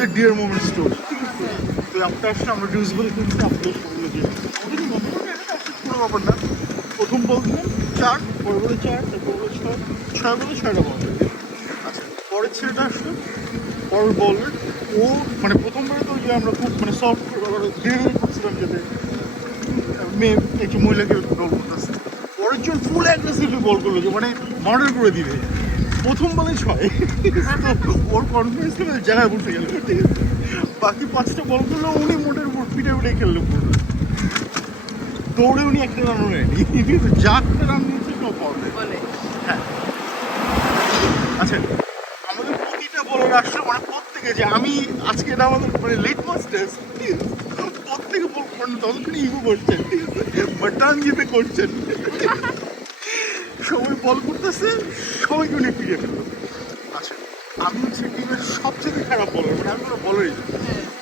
The deer moment story, ঠিক আছে? তো আপটা আসলে আমরা ডিউজেবল কিন্তু আপডেট করলো যে কোনো ব্যাপার না। প্রথম বল দিলাম 4, পরে বলে 4, তারপর বলে 6, 6 বলে 6টা বল। আচ্ছা, পরের ছেলেটা আসলো, পরের বলের ও মানে প্রথমবারে তো যে আমরা খুব মানে সফট করে ধীরে ধীরে করছিলাম যাতে মেয়ে একটু মহিলাকে বল করতেছে। পরের জন ফুল অ্যাগ্রেসিভলি বল করলো যে মানে মার্ডার করে দিবে। প্রথম বলে 6, ওর কনফিডেন্স লেভেল জায়গায় বলতে গেল, ঠিক আছে? বাকি 5টা বল করলো উনি মোটের উপর পিঠে পিঠে খেললো পুরো। দৌড়ে উনি একটা রানও নেয়নি, যা একটা রান নিয়েছে নো প্রবলেম। হ্যাঁ, আচ্ছা, আমাদের প্রতিটা বলার আসলে মানে প্রত্যেকে যে আমি আজকে এটা আমাদের মানে লেট মাস্টার্স, প্রত্যেকে বল করেন ততক্ষণ ইগো করছেন, ঠিক আছে? বাটান জিতে করছেন, সবাই বল করতেছে, সবাইকে উনি ফিরে ফেললো। আচ্ছা, আমি হচ্ছে টিমের সবচেয়ে খারাপ বলার, মানে আমি কোনো বলারই না,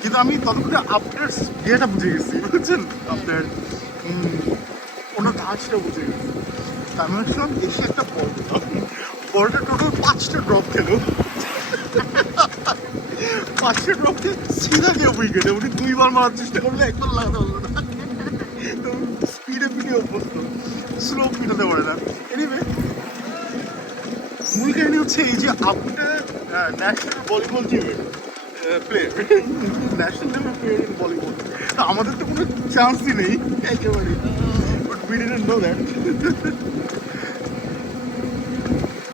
কিন্তু আমি ততক্ষণে আপনার ইয়েটা বুঝে গেছি, বুঝছেন? আপনার ওনার ধাঁচটা বুঝে গেছি। আমি ভাবছিলাম এসে একটা বল দিলাম, বলটা টোটাল 5টা ড্রপ খেলো, 5টা ড্রপ খেয়ে সিধা গিয়ে উইকেটে। উনি 2বার মারার চেষ্টা করলে একবার লাগাতে পারলো না, তো স্পিডে পিটে অভ্যস্ত, স্লো পিটাতে পারে না। এনিওয়ে, মূল কাহিনী হচ্ছে এই যে আপটা ন্যাশনাল ভলিবল টিমের player, national level player in volleyball. তো আমাদের তো কোনো চান্সই নেই একেবারে, but we didn't know that.